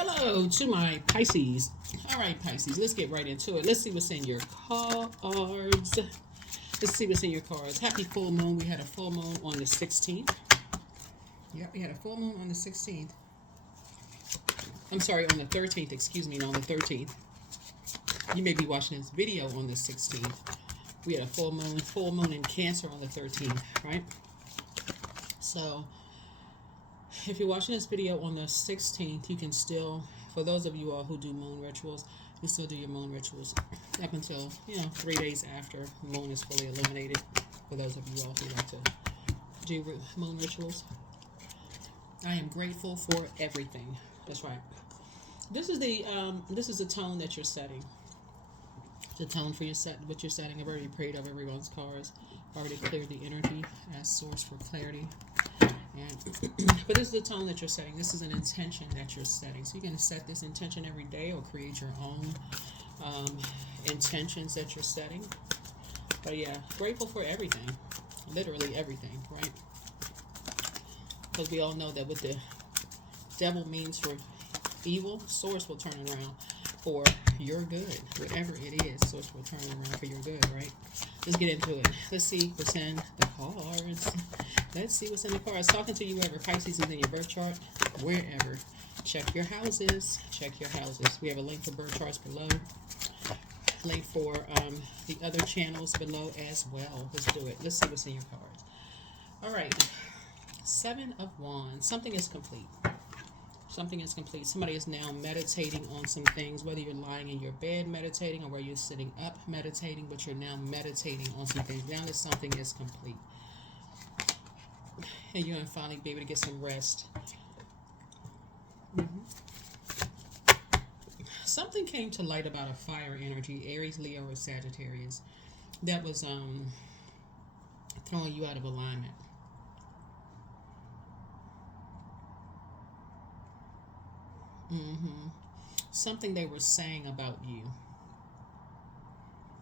Hello to my Pisces. All right, Pisces, let's get right into it. Let's see what's in your cards. Let's see what's in your cards. Happy full moon. We had a full moon on the 16th. Yeah, we had a full moon on the 16th. I'm sorry, on the 13th. Excuse me, on the 13th. You may be watching this video on the 16th. We had a full moon in Cancer on the 13th, right? So, if you're watching this video on the 16th, you can still, for those of you all who do moon rituals, you still do your moon rituals up until, 3 days after the moon is fully illuminated. For those of you all who like to do moon rituals. I am grateful for everything. That's right. This is the tone that you're setting. The tone for what you're setting. I've already prayed over everyone's cards. Already cleared the energy. Ask source for clarity. But this is the tone that you're setting. This is an intention that you're setting. So you're going to set this intention every day or create your own intentions that you're setting. But yeah, grateful for everything. Literally everything, right? Because we all know that what the devil means for evil, source will turn it around for your good. Whatever it is, source will turn it around for your good, right? Let's get into it. Let's see what's in the cards. Let's see what's in the cards. Talking to you wherever Pisces is in your birth chart, wherever. Check your houses. Check your houses. We have a link for birth charts below. Link for the other channels below as well. Let's do it. Let's see what's in your cards. All right. 7 of Wands. Something is complete. Something is complete. Somebody is now meditating on some things, whether you're lying in your bed meditating or where you're sitting up meditating, but you're now meditating on some things. Now that something is complete. And you're going to finally be able to get some rest. Something came to light about a fire energy, Aries, Leo, or Sagittarius, that was throwing you out of alignment. Something they were saying about you.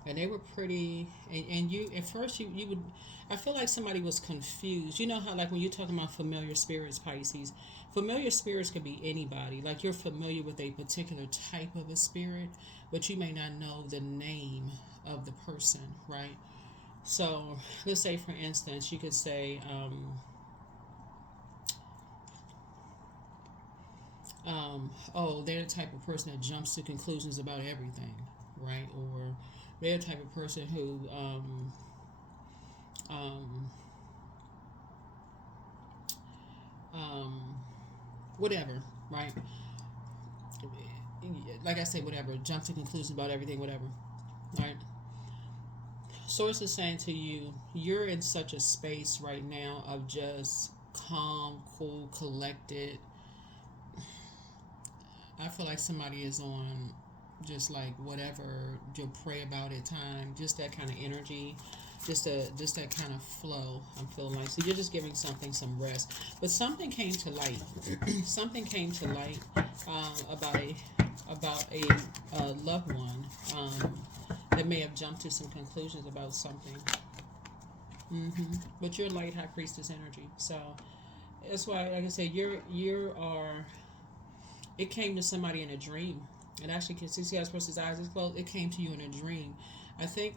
And they were pretty, and you, at first you would, I feel like somebody was confused. You know how, like, when you're talking about familiar spirits, Pisces, familiar spirits could be anybody. Like, you're familiar with a particular type of a spirit, but you may not know the name of the person, right? So, let's say, for instance, you could say, oh, they're the type of person that jumps to conclusions about everything, right? Or they're the type of person who, whatever, right? Like I say, whatever, jump to conclusions about everything, whatever, right? Source is saying to you, you're in such a space right now of just calm, cool, collected. I feel like somebody is on just like whatever you'll pray about at time, just that kind of energy, just that kind of flow. I'm feeling like, so you're just giving something some rest. But something came to light. Something came to light about a loved one that may have jumped to some conclusions about something. But you're light high priestess energy, so that's why, like I said, you are. It came to somebody in a dream. It actually, can see how this person's eyes is closed. It came to you in a dream. I think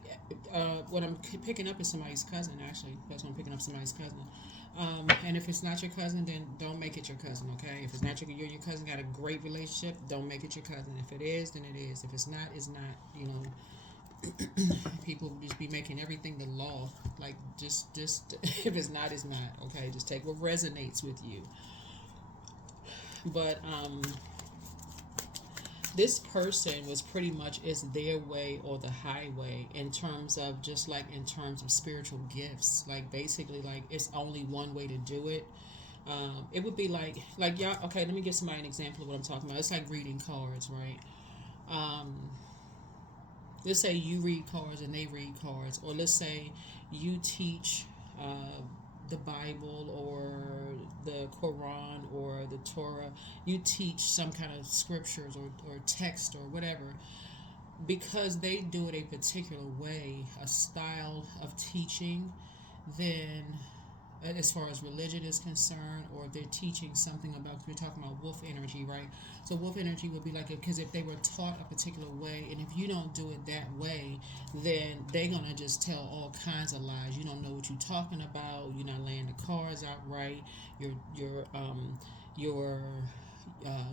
what I'm picking up is somebody's cousin, actually. That's what I'm picking up, somebody's cousin. And if it's not your cousin, then don't make it your cousin, okay? If it's not your cousin got a great relationship, don't make it your cousin. If it is, then it is. If it's not, it's not, people just be making everything the law. Like, just if it's not, it's not, okay? Just take what resonates with you. But this person was pretty much, is their way or the highway in terms of spiritual gifts. Like, basically, like, it's only one way to do it. It would be like y'all. Okay, let me give somebody an example of what I'm talking about. It's like reading cards, right? Let's say you read cards and they read cards, or let's say you teach the Bible or the Quran or the Torah. You teach some kind of scriptures or text or whatever. Because they do it a particular way, a style of teaching, then as far as religion is concerned, or if they're teaching something about, we're talking about wolf energy, right? So wolf energy would be like, because if they were taught a particular way, and if you don't do it that way, then they're gonna just tell all kinds of lies. You don't know what you're talking about. You're not laying the cards out right. Your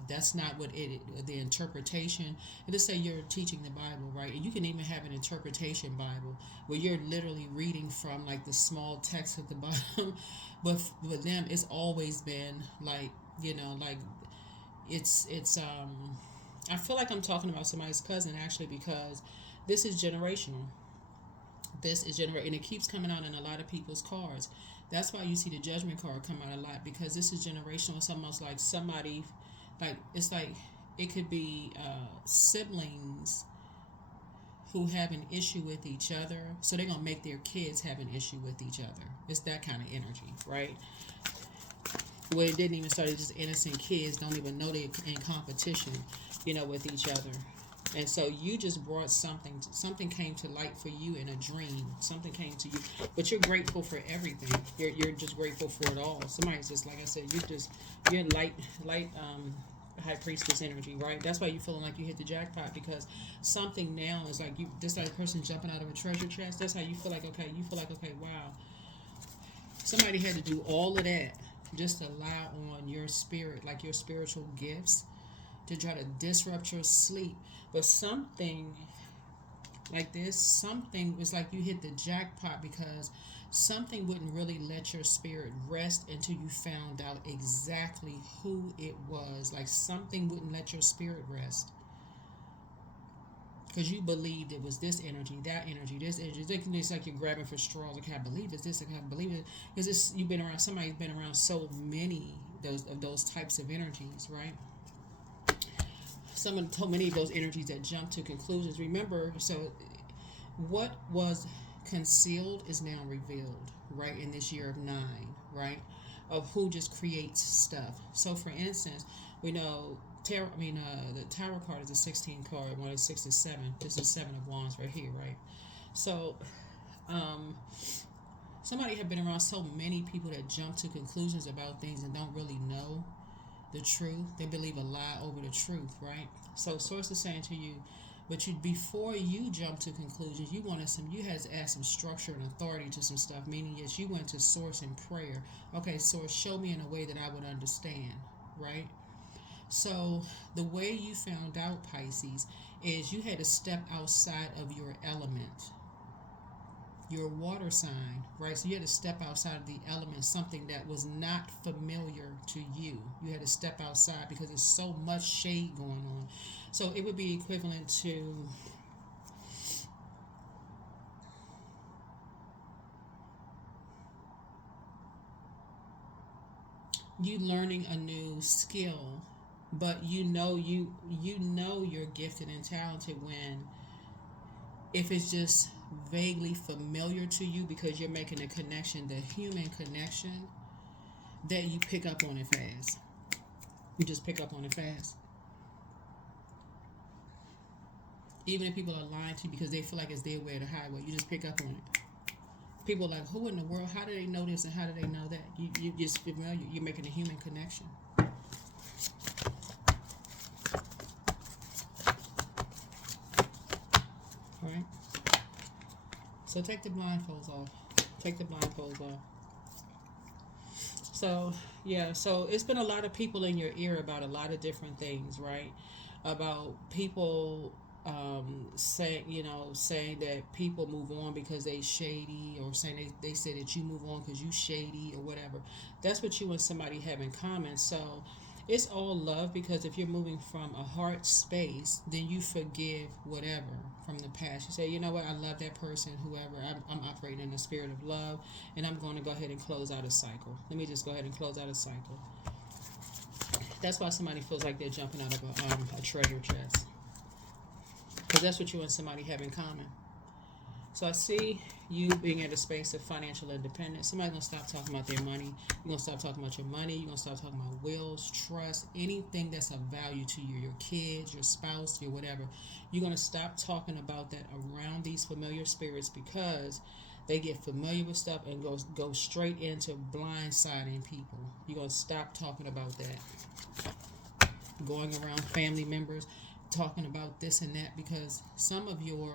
that's not what the interpretation. And let's say you're teaching the Bible, right? And you can even have an interpretation Bible where you're literally reading from like the small text at the bottom. But with them, it's always been like, like it's I feel like I'm talking about somebody's cousin actually, because this is generational. This is generational, and it keeps coming out in a lot of people's cards. That's why you see the judgment card come out a lot, because this is generational. It's almost like somebody, like, it's like it could be siblings who have an issue with each other, so they're gonna make their kids have an issue with each other. It's that kind of energy, right? Where it didn't even start, it's just innocent kids don't even know they're in competition, with each other. And so you just brought something came to light for you in a dream. Something came to you, but you're grateful for everything. You're just grateful for it all. Somebody's just, like I said, you're light high priestess energy, right? That's why you feeling like you hit the jackpot, because something now is like you, just like a person jumping out of a treasure chest. That's how you feel like, okay, wow. Somebody had to do all of that just to allow on your spirit, like your spiritual gifts, to try to disrupt your sleep. But something like this, something was like you hit the jackpot, because something wouldn't really let your spirit rest until you found out exactly who it was. Like something wouldn't let your spirit rest, because you believed it was this energy, that energy, this energy. It's like you're grabbing for straws. I can't believe it's this. I can't believe it, because you've been around. Somebody's been around so many of those types of energies, right? So many of those energies that jump to conclusions. Remember, so what was concealed is now revealed, right? In this year of 9, right? Of who just creates stuff. So, for instance, we know the Tower card is a 16 card. One is 6 and 7. This is 7 of Wands right here, right? So, somebody have been around so many people that jump to conclusions about things and don't really know the truth. They believe a lie over the truth, right? So source is saying to you, but before you jump to conclusions, you had to add some structure and authority to some stuff. Meaning, yes, you went to source in prayer. Okay, source, show me in a way that I would understand, right? So the way you found out, Pisces, is you had to step outside of your element, your water sign, right? So you had to step outside of the element, something that was not familiar to you. You had to step outside because there's so much shade going on. So it would be equivalent to you learning a new skill, but you know you're gifted and talented when, if it's just vaguely familiar to you, because you're making a connection, the human connection, that you pick up on it fast. You just pick up on it fast. Even if people are lying to you because they feel like it's their way or the highway, you just pick up on it. People are like, who in the world, how do they know this and how do they know that? You just familiar, you're making a human connection. All right? So take the blindfolds off. Take the blindfolds off. So, yeah, so it's been a lot of people in your ear about a lot of different things, right? About people saying that people move on because they shady, or saying they say that you move on because you shady or whatever. That's what you and somebody have in common. So it's all love, because if you're moving from a heart space, then you forgive whatever from the past. You say, you know what, I love that person, whoever. I'm operating in the spirit of love, and I'm going to go ahead and close out a cycle. Let me just go ahead and close out a cycle. That's why somebody feels like they're jumping out of a treasure chest, because that's what you and somebody have in common. So I see you being at a space of financial independence. Somebody's going to stop talking about their money. You're going to stop talking about your money. You're going to stop talking about wills, trust, anything that's of value to you, your kids, your spouse, your whatever. You're going to stop talking about that around these familiar spirits, because They get familiar with stuff and go straight into blindsiding people. You're going to stop talking about that. Going around family members talking about this and that, because some of your,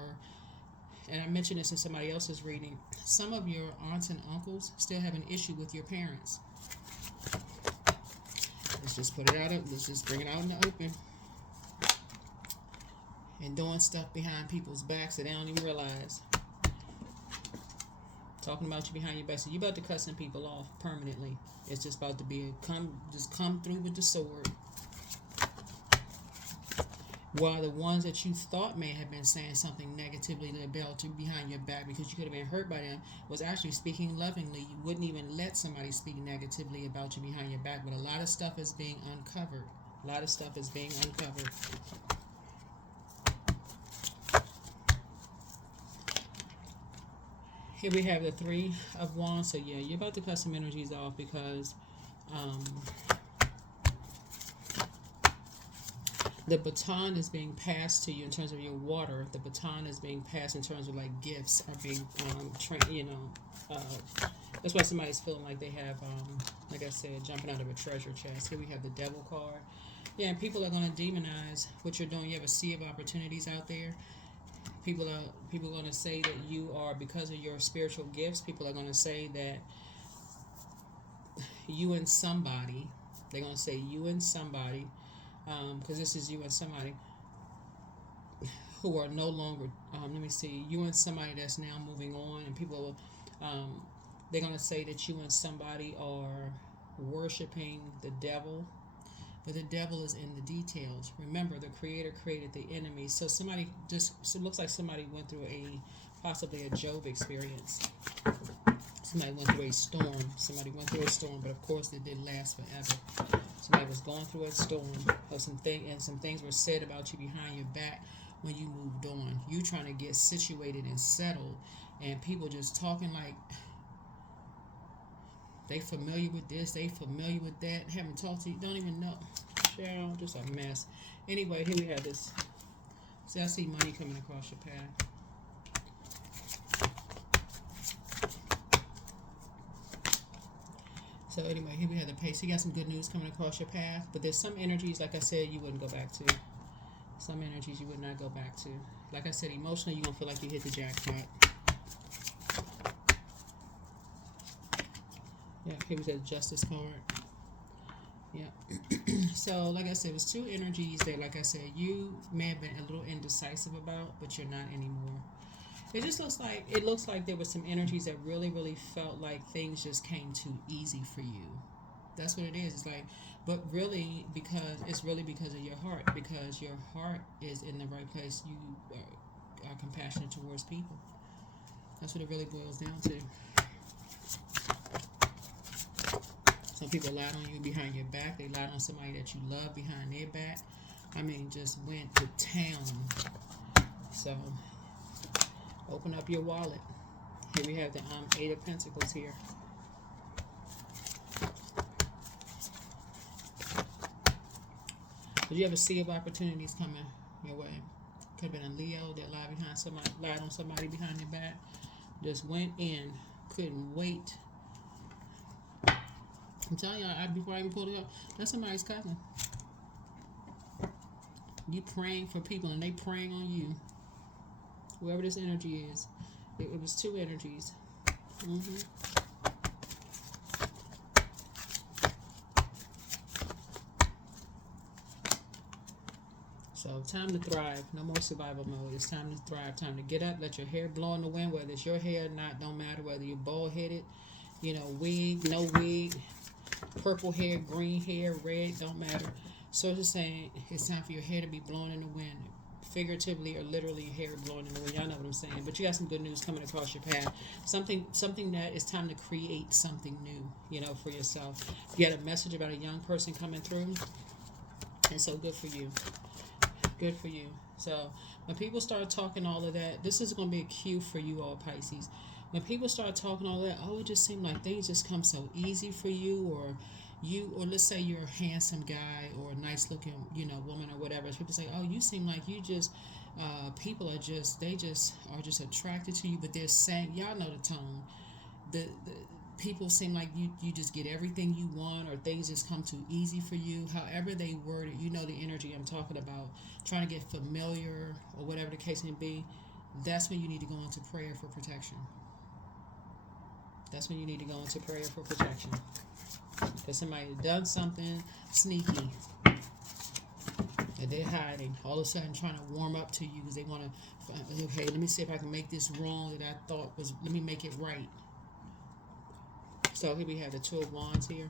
and I mentioned this in somebody else's reading, some of your aunts and uncles still have an issue with your parents. Let's just put it out. Let's just bring it out in the open. And doing stuff behind people's backs that they don't even realize. Talking about you behind your back. So you're about to cut some people off permanently. It's just about to be come through with the sword. While the ones that you thought may have been saying something negatively about you behind your back because you could have been hurt by them, was actually speaking lovingly. You wouldn't even let somebody speak negatively about you behind your back. But a lot of stuff is being uncovered. A lot of stuff is being uncovered. Here we have the Three of Wands. So yeah, you're about to cut some energies off because the baton is being passed to you in terms of your water. The baton is being passed in terms of like gifts are being that's why somebody's feeling like they have like I said, jumping out of a treasure chest. Here we have the Devil card. Yeah, and people are going to demonize what you're doing. You have a sea of opportunities out there. People are going to say that you are, because of your spiritual gifts, people are going to say that you and somebody, they're going to say you and somebody, because this is you and somebody who are no longer, you and somebody that's now moving on, and people, they're going to say that you and somebody are worshiping the devil. But the devil is in the details. Remember, the Creator created the enemy. So it looks like somebody went through possibly a Job experience. Somebody went through a storm. But of course it didn't last forever. Somebody was going through a storm, and some things were said about you behind your back when you moved on. You trying to get situated and settled, and people just talking like they familiar with this, they familiar with that, haven't talked to you, don't even know. Cheryl, just a mess. Anyway, here we have this. See, I see money coming across your path. So anyway, here we have the pace. You got some good news coming across your path, but there's some energies, like I said, you wouldn't go back to. Some energies you would not go back to. Like I said, emotionally, you're going to feel like you hit the jackpot. Yeah, here we said Justice card. Yeah. So, like I said, it was two energies that, like I said, you may have been a little indecisive about, but you're not anymore. It just looks like there were some energies that really, really felt like things just came too easy for you. That's what it is. It's like, but really, because of your heart. Because your heart is in the right place. You are compassionate towards people. That's what it really boils down to. Some people lied on you behind your back. They lied on somebody that you love behind their back. I mean, just went to town. So, open up your wallet. Here we have the Eight of Pentacles here. But you have a sea of opportunities coming your way. Could have been a Leo that lied on somebody behind their back. Just went in, couldn't wait. I'm telling y'all, before I even pulled it up, that's somebody's cousin. You praying for people and they praying on you. Whoever this energy is. It was two energies. So time to thrive. No more survival mode. It's time to thrive. Time to get up. Let your hair blow in the wind. Whether it's your hair or not, don't matter. Whether you're bald headed, wig, no wig, purple hair, green hair, red, don't matter. So it's just saying it's time for your hair to be blown in the wind. Figuratively or literally, hair blowing in the wind. Y'all know what I'm saying. But you got some good news coming across your path. Something that it's time to create something new, for yourself. You got a message about a young person coming through. And so good for you. Good for you. So when people start talking all of that, this is going to be a cue for you all, Pisces. When people start talking all that, it just seemed like things just come so easy for you, or or let's say you're a handsome guy or a nice looking, woman or whatever. People say, oh, you seem like you just, people are just, they just are just attracted to you, but they're saying, y'all know the tone. The people seem like you just get everything you want, or things just come too easy for you. However they word it, the energy I'm talking about, trying to get familiar or whatever the case may be. That's when you need to go into prayer for protection. That's when you need to go into prayer for protection. Because somebody done something sneaky and they're hiding, all of a sudden trying to warm up to you because they want to, okay, let me see if I can make this wrong that I thought was, let me make it right. So here we have the Two of Wands here.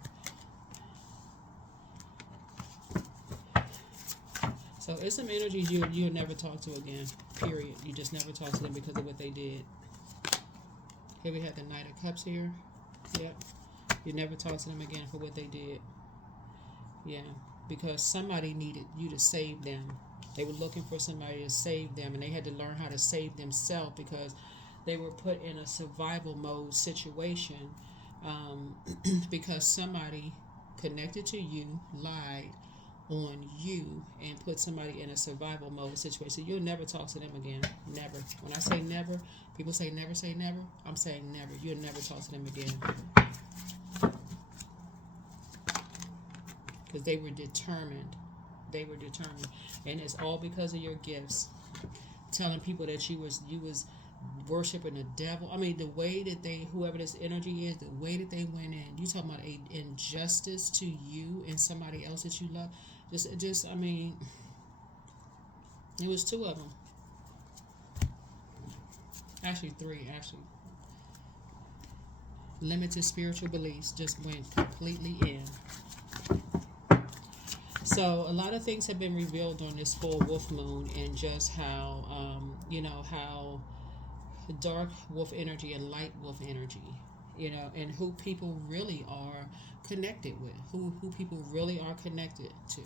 So it's some energies you'll never talk to again, period. You just never talk to them because of what they did. Here we have the Knight of Cups here. Yep. You never talk to them again for what they did. Yeah. Because somebody needed you to save them. They were looking for somebody to save them, and they had to learn how to save themselves because they were put in a survival mode situation, because somebody connected to you, lied on you, and put somebody in a survival mode situation. You'll never talk to them again. Never. When I say never, people say never say never. I'm saying never. You'll never talk to them again. Because they were determined. They were determined. And it's all because of your gifts. Telling people that you was worshiping the devil. I mean, the way that whoever this energy is, the way that they went in. You talking about a injustice to you and somebody else that you love. I mean, it was two of them. Actually, three, actually. Limited spiritual beliefs just went completely in. So a lot of things have been revealed on this full wolf moon, and just how, how dark wolf energy and light wolf energy, and who people really are connected with, who people really are connected to,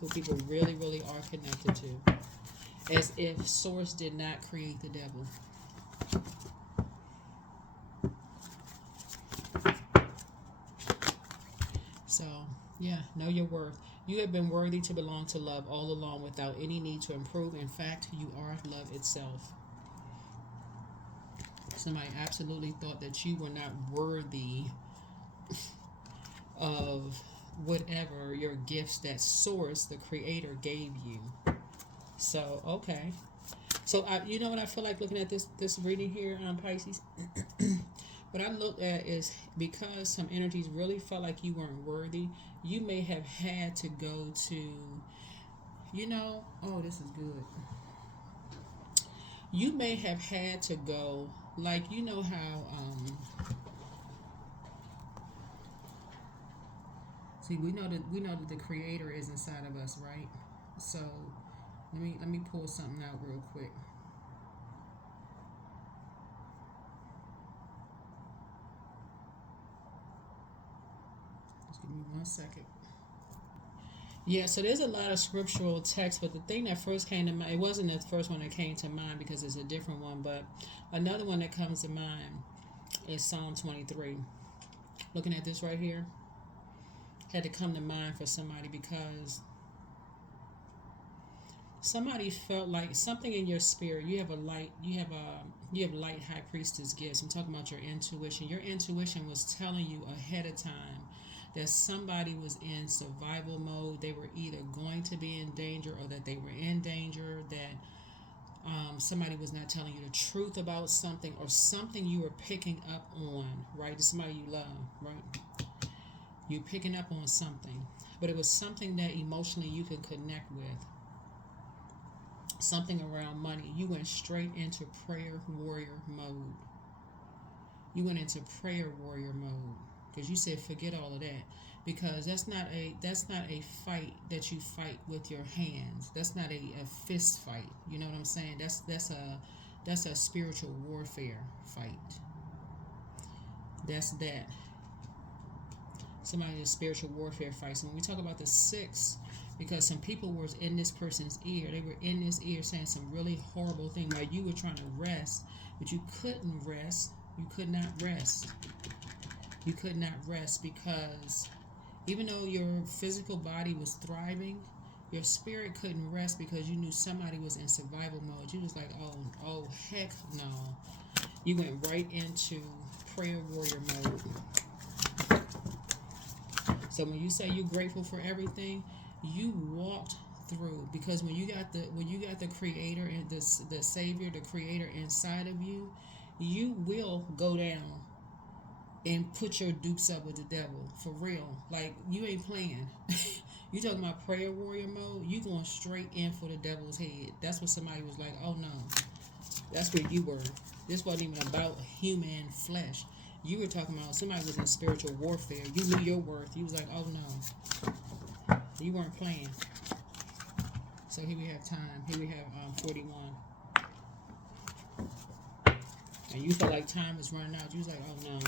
who people really, really are connected to, as if Source did not create the devil. So, yeah, know your worth. You have been worthy to belong to love all along without any need to improve. In fact, you are love itself. Somebody absolutely thought that you were not worthy of whatever your gifts that Source, the Creator, gave you. So, okay. So, you know what I feel like looking at this reading here on Pisces? What I look at is, because some energies really felt like you weren't worthy, you may have had to go to, oh, this is good. You may have had to go, like, how, see, we know that the Creator is inside of us, right? So, let me pull something out real quick. Just give me 1 second. Yeah, so there's a lot of scriptural text, but the thing that first came to mind, it wasn't the first one that came to mind because it's a different one, but another one that comes to mind is Psalm 23. Looking at this right here, had to come to mind for somebody because somebody felt like something in your spirit. You have light high priestess gifts. I'm talking about your intuition. Your intuition was telling you ahead of time that somebody was in survival mode. They were either going to be in danger or that they were in danger, that somebody was not telling you the truth about something, or something you were picking up on, right? It's somebody you love, right? You're picking up on something, but it was something that emotionally you can connect with. Something around money. You went straight into prayer warrior mode. You went into prayer warrior mode. Because you said forget all of that, because that's not a fight that you fight with your hands. That's not a fist fight. You know what I'm saying? That's a spiritual warfare fight. That's that. Somebody in a spiritual warfare fight. So when we talk about the 6, because some people were in this person's ear, they were in this ear saying some really horrible thing while you were trying to rest, but you couldn't rest. You could not rest. You could not rest because Even though your physical body was thriving, your spirit couldn't rest because you knew somebody was in survival mode. You was like, oh, heck no. You went right into prayer warrior mode. So when you say you're grateful for everything, you walked through, because when you got the creator and the savior, the creator inside of you, you will go down and put your dukes up with the devil for real. Like, you ain't playing. You talking about prayer warrior mode, you going straight in for the devil's head. That's what somebody was like, oh no. That's where you were. This wasn't even about human flesh. You were talking about somebody was in spiritual warfare. You knew your worth. You was like, oh no. You weren't playing. So here we have time. Here we have 41. And you felt like time was running out. You was like, oh no.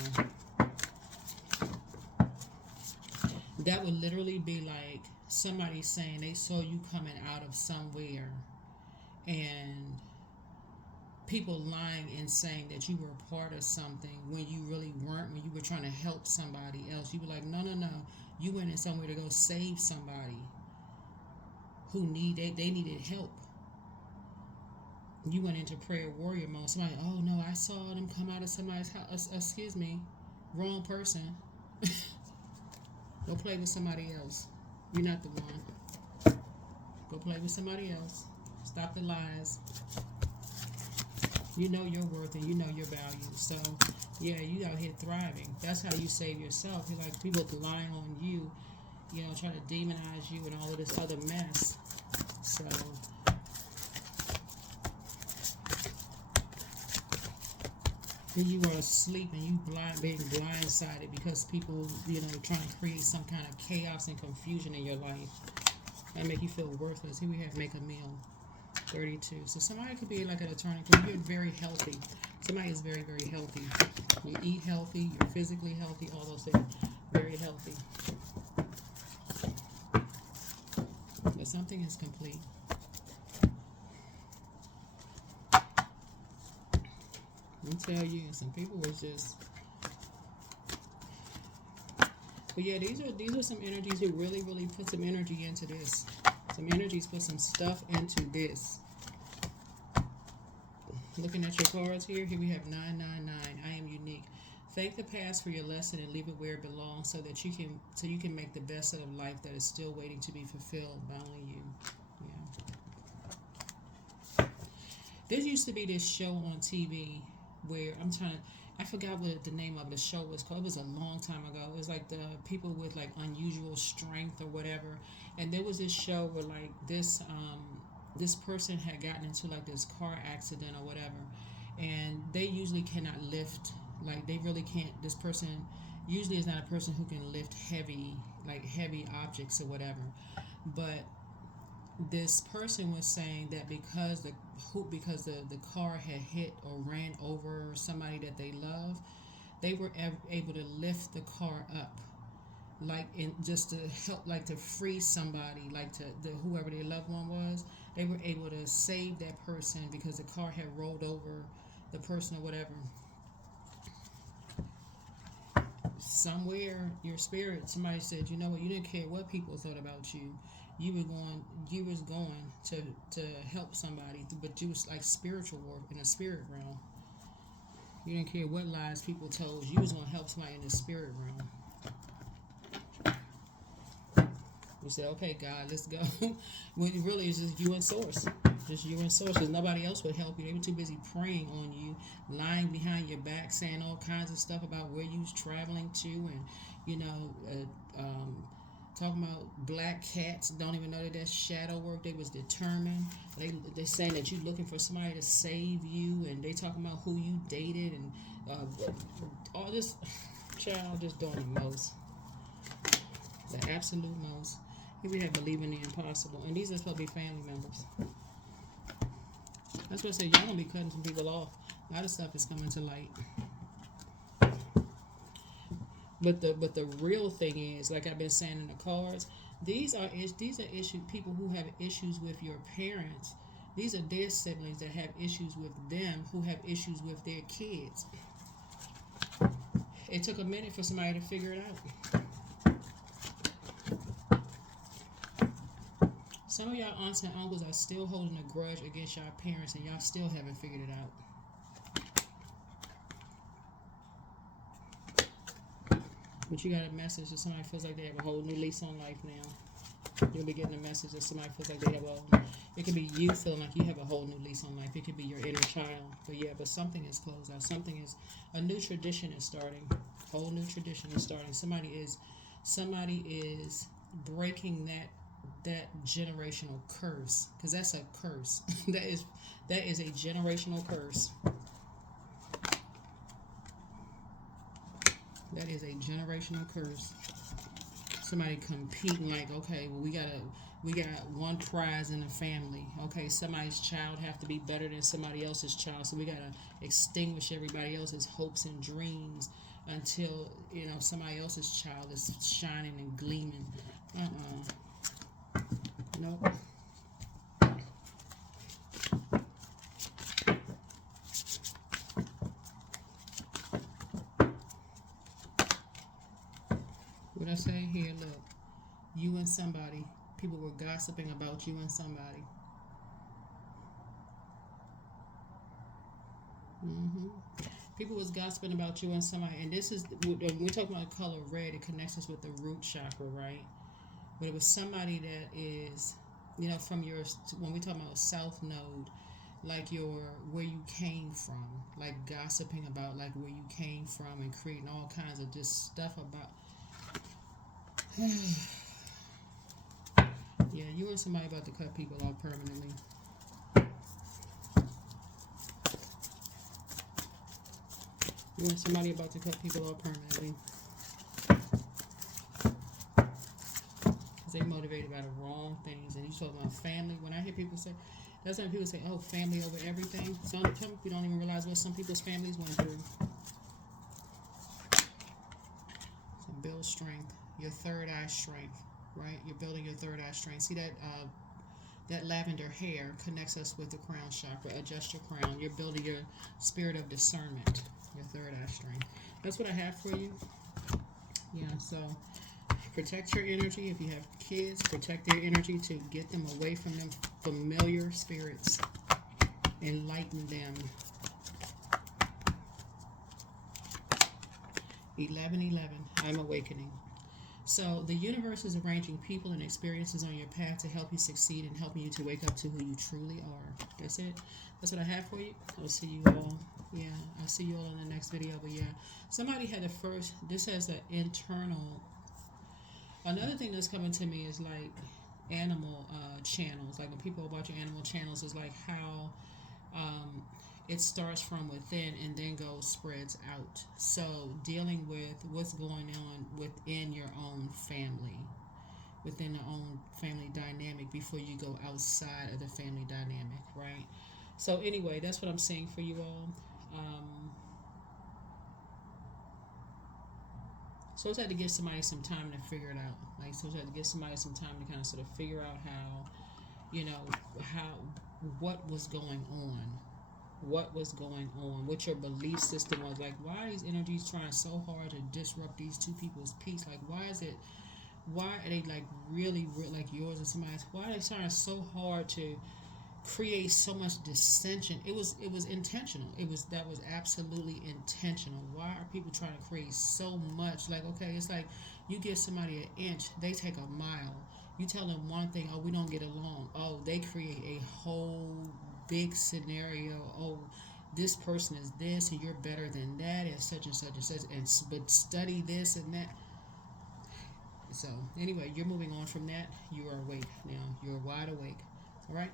That would literally be like somebody saying they saw you coming out of somewhere, and people lying and saying that you were a part of something when you really weren't, when you were trying to help somebody else. You were like, no. You went in somewhere to go save somebody who they needed help. You went into prayer warrior mode. Somebody, oh no, I saw them come out of somebody's house. Excuse me, wrong person. Go play with somebody else. You're not the one. Go play with somebody else. Stop the lies. You know your worth and you know your value. So, yeah, you out here thriving. That's how you save yourself. You're like, people relying on you, trying to demonize you and all of this other mess. So, you are asleep and you being blindsided because people, trying to create some kind of chaos and confusion in your life. That make you feel worthless. Here we have make a meal. 32. So somebody could be like an attorney because you're very healthy. Somebody is very, very healthy. You eat healthy. You're physically healthy. All those things. Very healthy. But something is complete. Let me tell you, some people was just. But yeah, these are some energies who really, really put some energy into this. Some energies put some stuff into this. Looking at your cards here we have 999. I am unique. Thank the past for your lesson and leave it where it belongs, so that you can make the best out of life that is still waiting to be fulfilled by only you. Yeah. There used to be this show on TV where I forgot what the name of the show was called. It was a long time ago. It was like the people with like unusual strength or whatever. And there was this show where like this person had gotten into like this car accident or whatever, and they usually cannot lift. Like, they really can't. This person usually is not a person who can lift heavy objects or whatever. But this person was saying that because the car had hit or ran over somebody that they love, they were able to lift the car up, like, in just to help, like, to free somebody, like, to whoever their loved one was. They were able to save that person because the car had rolled over the person or whatever. Somewhere your spirit, somebody said, you know what, you didn't care what people thought about you. You was going to help somebody, but you was like spiritual work in a spirit realm. You didn't care what lies people told you. You was gonna help somebody in the spirit realm. You said, okay, God, let's go. When it really is just you and source. Just you and source. Because nobody else would help you. They were too busy preying on you, lying behind your back, saying all kinds of stuff about where you was traveling to, and talking about black cats. Don't even know that that's shadow work. They was determined. They saying that you looking for somebody to save you, and they talking about who you dated and all this. Child, just doing the most, the absolute most. Here we have believing the impossible, and these are supposed to be family members. That's what I said. Y'all gonna be cutting some people off. A lot of stuff is coming to light. But the real thing is, like I've been saying in the cards, these are issues. People who have issues with your parents. These are their siblings that have issues with them, who have issues with their kids. It took a minute for somebody to figure it out. Some of y'all aunts and uncles are still holding a grudge against y'all parents, and y'all still haven't figured it out. But you got a message that somebody feels like they have a whole new lease on life now. You'll be getting a message that somebody feels like they have a... It could be you feeling like you have a whole new lease on life. It could be your inner child. But yeah, but something is closed out. Something is... A new tradition is starting. A whole new tradition is starting. Somebody is breaking that generational curse. Because that's a curse. that is a generational curse. That is a generational curse. Somebody competing like, okay, well, we got one prize in the family. Okay, somebody's child have to be better than somebody else's child, so we gotta extinguish everybody else's hopes and dreams until somebody else's child is shining and gleaming. Nope. What I say here, look, you and somebody, people were gossiping about you and somebody. People was gossiping about you and somebody, and this is, we're talking about the color red, it connects us with the root chakra, right? But it was somebody that is, from your, when we talk about south node, like where you came from, like gossiping about like where you came from and creating all kinds of just stuff about. Yeah, you and somebody about to cut people off permanently. You and somebody about to cut people off permanently. Because they're motivated by the wrong things. And you talking about family. When I hear people say, that's when people say, oh, family over everything. Some people don't even realize what some people's families went through. So build strength. Your third eye strength, right? You're building your third eye strength. See that lavender hair connects us with the crown chakra. Adjust your crown. You're building your spirit of discernment. Your third eye strength. That's what I have for you. Yeah, so protect your energy. If you have kids, protect their energy to get them away from them familiar spirits. Enlighten them. 11:11. I'm awakening. So the universe is arranging people and experiences on your path to help you succeed and helping you to wake up to who you truly are. That's it. That's what I have for you. I'll see you all. Yeah, I'll see you all in the next video. But yeah, somebody had this has an internal. Another thing that's coming to me is like animal channels. Like when people watch your animal channels, is like how it starts from within and then spreads out. So dealing with what's going on within your own family, within the own family dynamic before you go outside of the family dynamic, right? So anyway, that's what I'm saying for you all. So I had to give somebody some time to figure it out. Like, so I had to give somebody some time to kind of sort of figure out what was going on. What was going on, what your belief system was. Like, why are these energies trying so hard to disrupt these two people's peace? Like, why are they like really like yours and somebody's? Why are they trying so hard to create so much dissension? It was intentional. That was absolutely intentional. Why are people trying to create so much? Like, okay, it's like you give somebody an inch, they take a mile. You tell them one thing, oh, we don't get along. Oh, they create a whole big scenario. Oh, this person is this and you're better than that and such and such and such, but study this and that. So anyway, you're moving on from that. You are awake now. You're wide awake. All right.